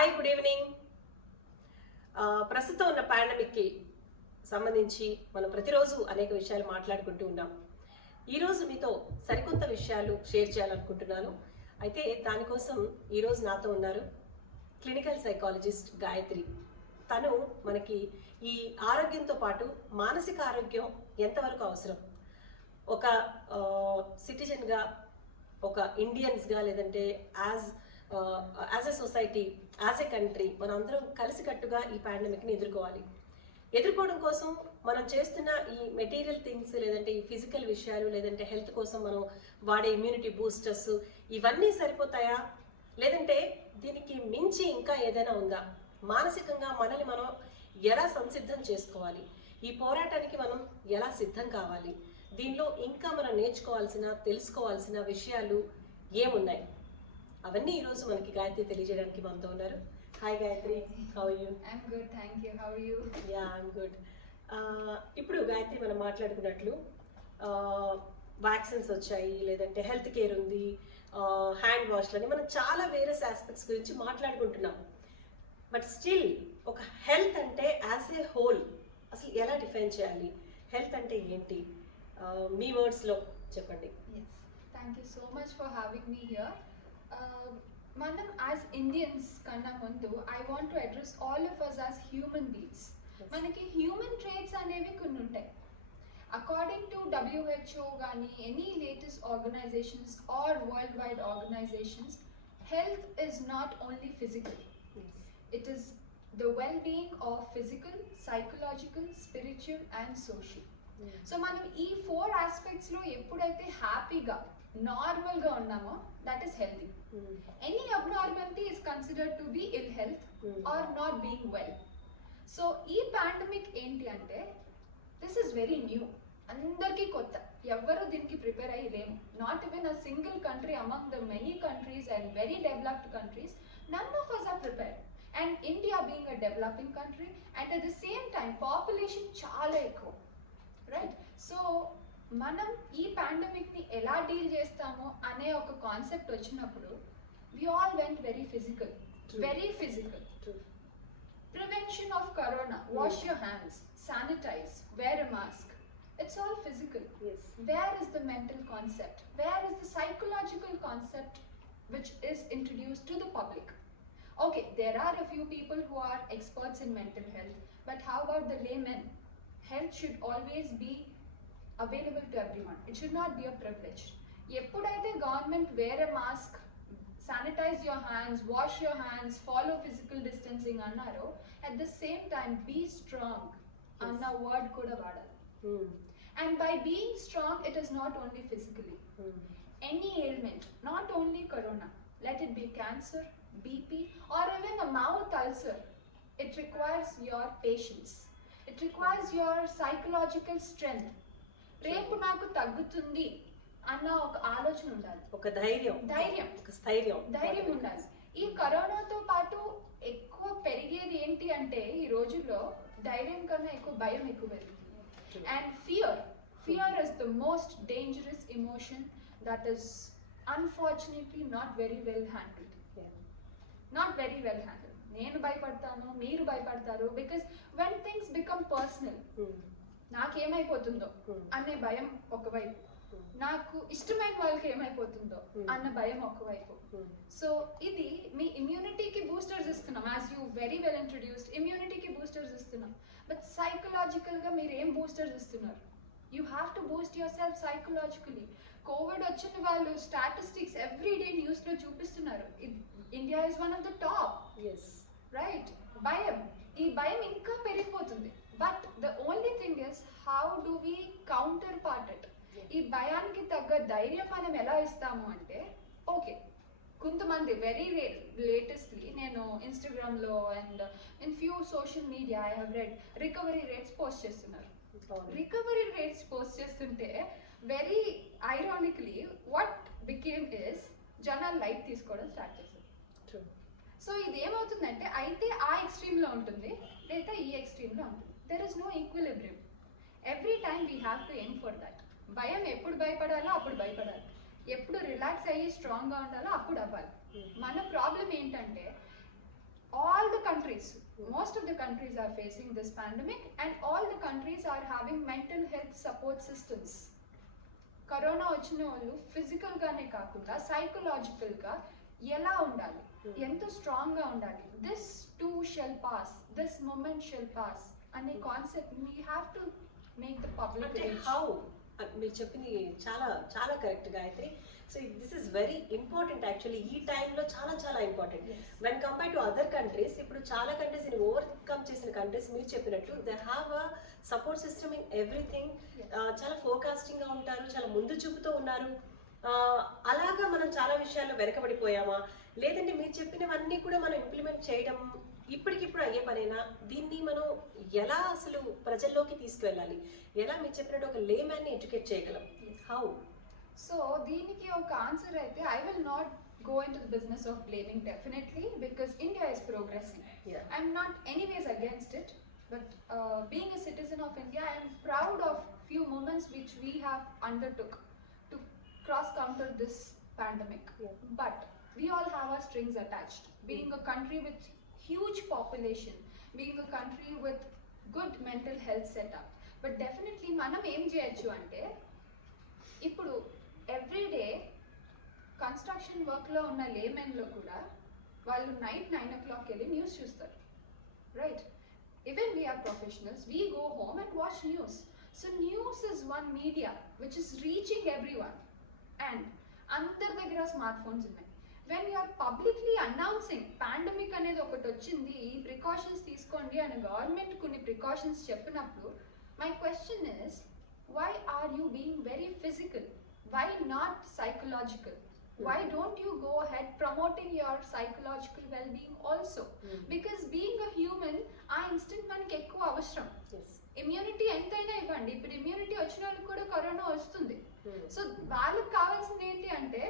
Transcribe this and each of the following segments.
Hi, good evening. ప్రస్తుతం ఉన్న పాండమిక్కి సంబంధించి మనం ప్రతిరోజు అనేక విషయాలు మాట్లాడుకుంటూ ఉన్నాం. ఈరోజు మీతో సరికొత్త విషయాలు షేర్ చేయాలనుకుంటున్నాను. అయితే దానికోసం ఈరోజు నాతో ఉన్నారు క్లినికల్ సైకాలజిస్ట్ గాయత్రి. తను మనకి ఈ ఆరోగ్యంతో పాటు మానసిక ఆరోగ్యం ఎంతవరకు అవసరం, ఒక సిటిజన్గా, ఒక ఇండియన్స్గా, లేదంటే as a society, as a country మనం అందరం కలిసికట్టుగా ఈ పాండమిక్ని ఎదుర్కోవడం కోసం మనం చేస్తున్న ఈ మెటీరియల్ థింగ్స్, లేదంటే ఈ ఫిజికల్ విషయాలు, లేదంటే హెల్త్ కోసం మనం వాడే ఇమ్యూనిటీ బూస్టర్స్, ఇవన్నీ సరిపోతాయా, లేదంటే దీనికి మించి ఇంకా ఏదైనా ఉందా? మానసికంగా మనల్ని మనం ఎలా సంసిద్ధం చేసుకోవాలి, ఈ పోరాటానికి మనం ఎలా సిద్ధం కావాలి, దీనిలో ఇంకా మనం నేర్చుకోవాల్సిన, తెలుసుకోవాల్సిన విషయాలు ఏమున్నాయి, అవన్నీ ఈరోజు మనకి గాయత్రి తెలియజేయడానికి మనతో ఉన్నారు. Hi Gayatri, how are you? I'm good, thank you. How are you? Yeah, I'm good. ఇప్పుడు గాయత్రి మనం మాట్లాడుకున్నట్లు వ్యాక్సిన్స్ వచ్చాయి, లేదంటే హెల్త్ కేర్ ఉంది, హ్యాండ్ వాష్లని, మనం చాలా వేరియస్ ఆస్పెక్ట్స్ గురించి మాట్లాడుకుంటున్నాం. బట్ స్టిల్ ఒక హెల్త్ అంటే యాజ్ ఏ హోల్ అసలు ఎలా డిఫైన్ చేయాలి? హెల్త్ అంటే ఏంటి? మీ వర్డ్స్లో చెప్పండి. Yes, thank you so much for having me here. మనం యాజ్ ఇండియన్స్ కన్నా ముందు I want to address all of us as human beings. మనకి హ్యూమన్ ట్రేట్స్ అనేవి కొన్ని ఉంటాయి. అకార్డింగ్ టు WHO కానీ any latest organisations or world wide organisations, health is not only physical, it is the well being of physical, psychological, spiritual and social. So మనం ఈ 4 ఆస్పెక్ట్స్ లో ఎప్పుడైతే హ్యాపీగా, నార్మల్ గా ఉన్నామో, that is healthy. Any abnormality is considered to be ill health or not being well. So ఈ pandemic ఏంటి అంటే, దిస్ ఇస్ వెరీ న్యూ, అందరికీ కొత్త, ఎవరు దీనికి ప్రిపేర్ అయ్యి లేము. Not even a single country among the many countries and very developed countries, none of us are prepared. And India being a developing country and at the same time population చాలా ఎక్కువ, right? So మనం ఈ పాండమిక్ ని ఎలా డీల్ చేస్తామో అనే ఒక కాన్సెప్ట్ వచ్చినప్పుడు we all went very physical. Prevention of corona, wash your hands, sanitize, wear a mask, it's all physical. Yes. Where is the mental concept? Where is the psychological concept which is introduced to the public? Okay, there are a few people who are experts in mental health, but how about the laymen? Health should always be available to everyone. It should not be a privilege. ఎప్పుడైతే government wear a mask, sanitise your hands, wash your hands, follow physical distancing అన్నారో, at the same time be strong అన్న word కూడా వాడాలి. And by being strong, it is not only physically. Any ailment, not only corona, let it be cancer, BP, or even a mouth ulcer, it requires your patience. It requires your psychological strength. రేపు నాకు తగ్గుతుంది అన్న ఒక ఆలోచన ఉండాలి, ఒక ధైర్యం ఉండాలి. ఈ కరోనాతో పాటు ఎక్కువ పెరిగేది ఏంటి అంటే, ఈ రోజుల్లో ధైర్యం కన్నా ఎక్కువ భయం ఎక్కువ పెరుగుతుంది. And fear is the most dangerous emotion that is unfortunately not very well handled. నేను భయపడతాను, మీరు భయపడతారు, because when things become personal, నాకేమైపోతుందో అనే భయం ఒకవైపు, నాకు ఇష్టమైన వాళ్ళకి ఏమైపోతుందో అన్న భయం ఒకవైపు. సో ఇది మీ ఇమ్యూనిటీకి బూస్టర్స్ ఇస్తున్నాం, as you very well introduced, ఇమ్యూనిటీకి బూస్టర్స్ ఇస్తున్నాం. బట్ సైకలాజికల్గా మీరు ఏం బూస్టర్స్ ఇస్తున్నారు? You have to boost yourself psychologically. Covid వచ్చిన వాళ్ళు స్టాటిస్టిక్స్ ఎవ్రీ డే న్యూస్ లో చూపిస్తున్నారు, India is one of the top, right? ఈ భయం ఇంకా పెరిగిపోతుంది. But the only thing is, how do we counter part it? ఈ భయానికి తగ్గ ధైర్యం మనం ఎలా ఇస్తాము అంటే, ఓకే, కొంతమంది వెరీ లేటెస్ట్లీ నేను ఇన్స్టాగ్రామ్లో and in few social media I have read recovery rates post చేస్తున్నారు. రికవరీ రేట్స్ పోస్ట్ చేస్తుంటే very ironically what became is, జనాలు లైట్ తీసుకోవడం స్టార్ట్ చేశారు. సో ఇది ఏమవుతుందంటే, అయితే ఆ ఎక్స్ట్రీమ్లో ఉంటుంది, లేదా ఈ ఎక్స్ట్రీమ్లో ఉంటుంది. There is no equilibrium. Every time we have to aim for that. భయం ఎప్పుడు భయపడాలో అప్పుడు భయపడాలి, ఎప్పుడు రిలాక్స్ అయ్యి స్ట్రాంగ్గా ఉండాలో అప్పుడు అవ్వాలి. మన ప్రాబ్లం ఏంటంటే, countries, most of the countries are facing this pandemic, and all the countries are having mental health support systems. Corona వచ్చిన వాళ్ళు ఫిజికల్ గానే కాకుండా సైకలాజికల్ గా ఎలా ఉండాలి, ఎంత స్ట్రాంగ్ గా ఉండాలి, this too shall pass, this moment shall pass అనే concept we have to make the public. అంటే హౌ మీరు చెప్పింది చాలా చాలా correct Gayatri. So this is very important actually. ఈ టైంలో చాలా చాలా important when compare to other countries. ఇప్పుడు చాలా కంట్రీస్ ఓవర్కమ్ చేసిన కంట్రీస్ మీరు చెప్పినట్లు they have a support system in everything. చాలా ఫోర్కాస్టింగ్గా ఉంటారు, చాలా ముందు చూపుతూ ఉన్నారు. అలాగా మనం చాలా విషయాల్లో వెనకబడిపోయామా, లేదంటే మీరు చెప్పినవన్నీ కూడా మనం ఇంప్లిమెంట్ చేయడం ఇప్పటికిప్పుడు అయ్యే పనేనా? దీన్ని మనం ఎలా అసలు ప్రజల్లోకి తీసుకువెళ్ళాలి, ఎలా మీరు చెప్పినట్టు ఒక లేమ్యాన్ని ఎడ్యుకేట్ చేయగలం, హౌ? సో దీనికి ఒక ఆన్సర్ అయితే I will not go into the business of blaming definitely, because India is progressing. Yeah. I'm not anyways against it, but being a citizen of India, I am proud of few moments which we have undertook to cross counter this pandemic. Yeah. But we all have our strings attached. Being a country with huge population, being a country with good mental health setup, but definitely manam em cheyochu ante ఇప్పుడు everyday construction వర్క్లో ఉన్న లేమెన్లో కూడా వాళ్ళు నైట్ 9 o'clock వెళ్ళి news చూస్తారు, రైట్? Even we're professionals, we go home and watch news. So news is one media which is reaching every one, and అందరి దగ్గర స్మార్ట్ ఫోన్స్ ఉన్నాయి. When you're publicly announcing pandemic అనేది ఒకటి వచ్చింది, ఈ ప్రికాషన్స్ తీసుకోండి అని గవర్నమెంట్ కొన్ని ప్రికాషన్స్ చెప్పినప్పుడు, my question is, why are you being very physical? Why not psychological? Why don't you go ahead promoting your psychological well-being also? Because being a human, ఆ ఇన్స్టెంట్ మనకి ఎక్కువ అవసరం. ఇమ్యూనిటీ ఎంతైనా ఇవ్వండి, ఇప్పుడు ఇమ్యూనిటీ వచ్చిన వాళ్ళకి కూడా కరోనా వస్తుంది. సో వాళ్ళకి కావాల్సింది ఏంటి అంటే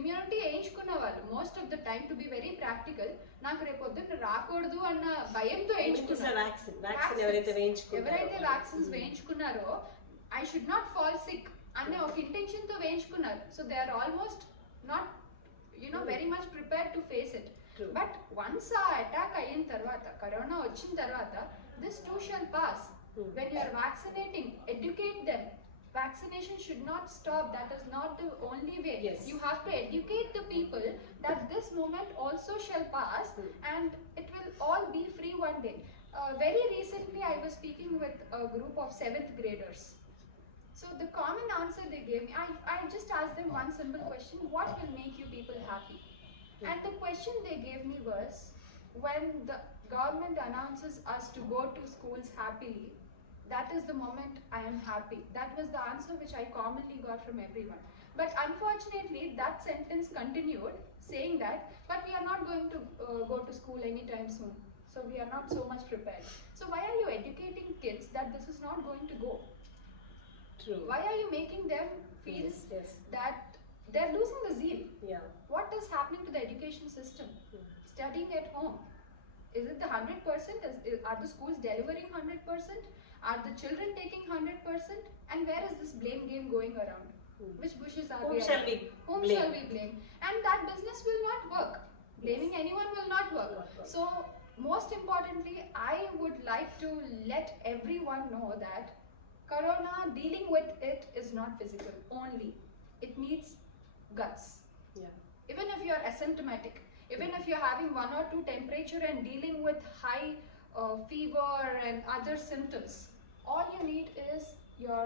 ఇమ్యూనిటీ వేయించుకున్న వాళ్ళు most of the time, to be very practical, నాకు రేపు పొద్దున్న రాకూడదు అన్న భయంతో వేయించుకున్నారు. ఎవరైతే వ్యాక్సిన్స్ వేయించుకున్నారో I should not fall sick అనే ఒక ఇంటెన్షన్ తో వేయించుకున్నారు. So they are almost not very much prepared to face it. But once ఆ అటాక్ అయిన తర్వాత, కరోనా వచ్చిన తర్వాత, this too shall pass. When you are vaccinating, educate them. Vaccination should not stop. That is not the only way. Yes. You have to educate the people that this moment also shall pass, and it will all be free one day. Very recently I was speaking with a group of 7th graders. So the common answer they gave me, I just asked them one simple question: what will make you people happy? And the question they gave me was, when the government announces us to go to schools happily, that is the moment I am happy. That was the answer which I commonly got from everyone. But unfortunately that sentence continued saying that, but we are not going to go to school anytime soon, so we are not so much prepared. So why are you educating kids that this is not going to go? True. Why are you making them feel Yes. that they're losing the zeal? Yeah. What is happening to the education system? Studying at home, is it the 100%? Are the schools delivering 100%? Are the children taking 100%? And where is this blame game going around? Which bushes are Whom we shall we Whom blame? shall we blame? And that business will not work. Blaming anyone will not work. So most importantly, I would like to let everyone know that Corona, dealing with it is not physical only. It needs guts. Yeah. Even if you are asymptomatic, even if you're having 1 or 2 temperature and dealing with high fever and other symptoms, all you need is your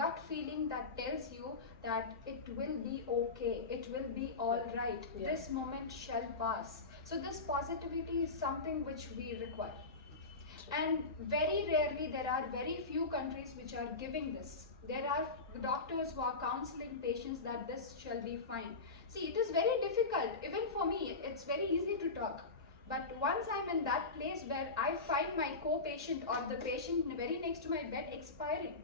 gut feeling that tells you that it will be okay, it will be all right. Yeah. This moment shall pass. So this positivity is something which we require. And very rarely, there are very few countries which are giving this. There are doctors who are counseling patients that this shall be fine. See, it is very difficult. Even for me, it's very easy to talk. But once I'm in that place where I find my co-patient or the patient very next to my bed expiring,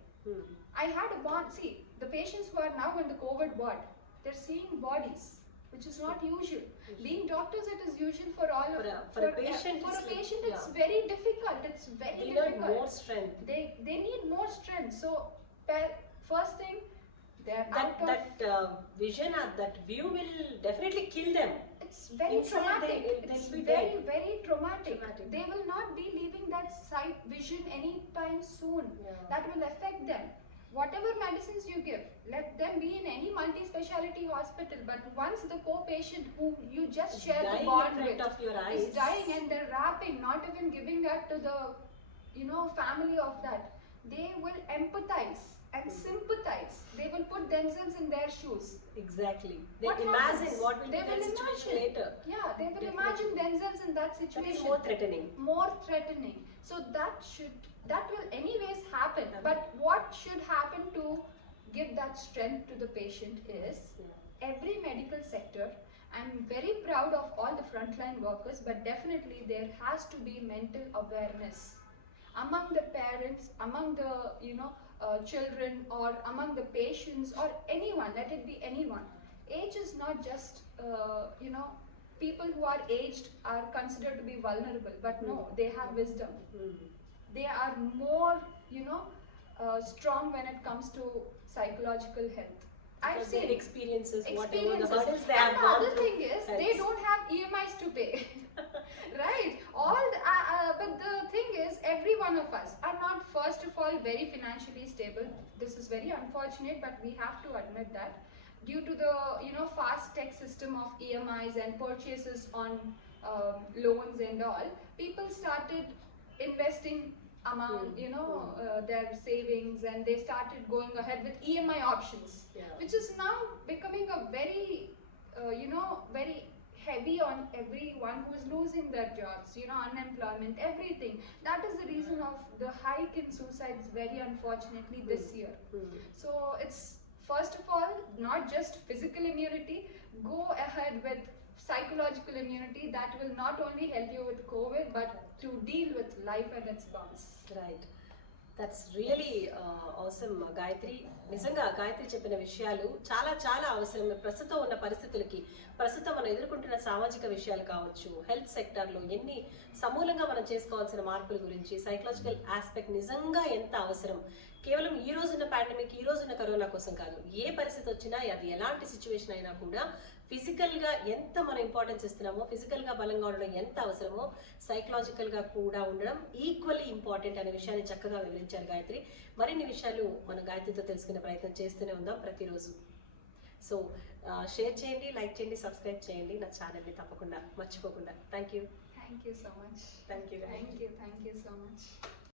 I had a bond. See, the patients who are now in the COVID ward, they're seeing bodies, which is not usual. Being doctors, it is usual for all of for a patient. For a patient, it's yeah. very difficult. It's very They difficult. need more strength. They need more strength. So first thing, they're out of. That vision or that view will definitely kill them. It's very Inside traumatic. they'll It's be very dead. very traumatic. Traumatic. They will not be leaving that sight vision anytime soon. Yeah. That will affect them. Whatever medicines you give, let them be in any multi-speciality hospital, but once the co-patient who you just share the Dying in bond front with of your is eyes. dying, and they're rapping, not even giving that to the family of that, they will empathize and sympathize. They will put themselves in their shoes. Exactly. They What imagine happens? what will They be their will situation imagine. later. Yeah, they will Definitely. imagine themselves in that That is situation. more threatening. More threatening. So that will anyways happen. But what should happen to give that strength to the patient is every medical sector. I'm very proud of all the frontline workers, but definitely there has to be mental awareness among the parents, among the children, or among the patients, or anyone. Let it be anyone. Age is not just people who are aged are considered to be vulnerable, but no, they have wisdom. They are more strong when it comes to psychological health. I've Because seen their experiences, whatever the experiences. hurdles they And have the gone other through. thing is they helps. don't have EMIs to pay. Right? But the thing is, every one of us are not, first of all, very financially stable. This is very unfortunate, but we have to admit that due to the fast tech system of EMIs and purchases on loans and all, people started investing among their savings, and they started going ahead with EMI options, which is now becoming a very very heavy on everyone who is losing their jobs, unemployment, everything. That is the reason of the hike in suicides, very unfortunately, this year. So it's, first of all, not just physical immunity. Go ahead with psychological immunity. That will not only help you with COVID, but to deal with life and its bumps. Right, that's really అవసరం గాయత్రి. నిజంగా గాయత్రి చెప్పిన విషయాలు చాలా చాలా అవసరం ప్రస్తుతం ఉన్న పరిస్థితులకి. ప్రస్తుతం మనం ఎదుర్కొంటున్న సామాజిక విషయాలు కావచ్చు, హెల్త్ సెక్టార్లో ఎన్ని సమూలంగా మనం చేసుకోవాల్సిన మార్పుల గురించి, సైకలాజికల్ ఆస్పెక్ట్ నిజంగా ఎంత అవసరం. కేవలం ఈ రోజున్న పాండమిక్, ఈ రోజున్న కరోనా కోసం కాదు, ఏ పరిస్థితి వచ్చినా, అది ఎలాంటి సిచ్యువేషన్ అయినా కూడా ఫిజికల్గా ఎంత మనం ఇంపార్టెన్స్ ఇస్తున్నామో, ఫిజికల్గా బలంగా ఉండడం ఎంత అవసరమో, సైకలాజికల్గా కూడా ఉండడం ఈక్వల్లీ ఇంపార్టెంట్ అనే విషయాన్ని చక్కగా వివరించారు గాయత్రి. మరిన్ని విషయాలు మనం గాయత్రితో తెలుసుకునే ప్రయత్నం చేస్తూనే ఉందాం ప్రతిరోజు. సో షేర్ చేయండి, లైక్ చేయండి, సబ్స్క్రైబ్ చేయండి నా ఛానల్ని తప్పకుండా మర్చిపోకుండా. Thank you. Thank you so much. Thank you. Thank you so much.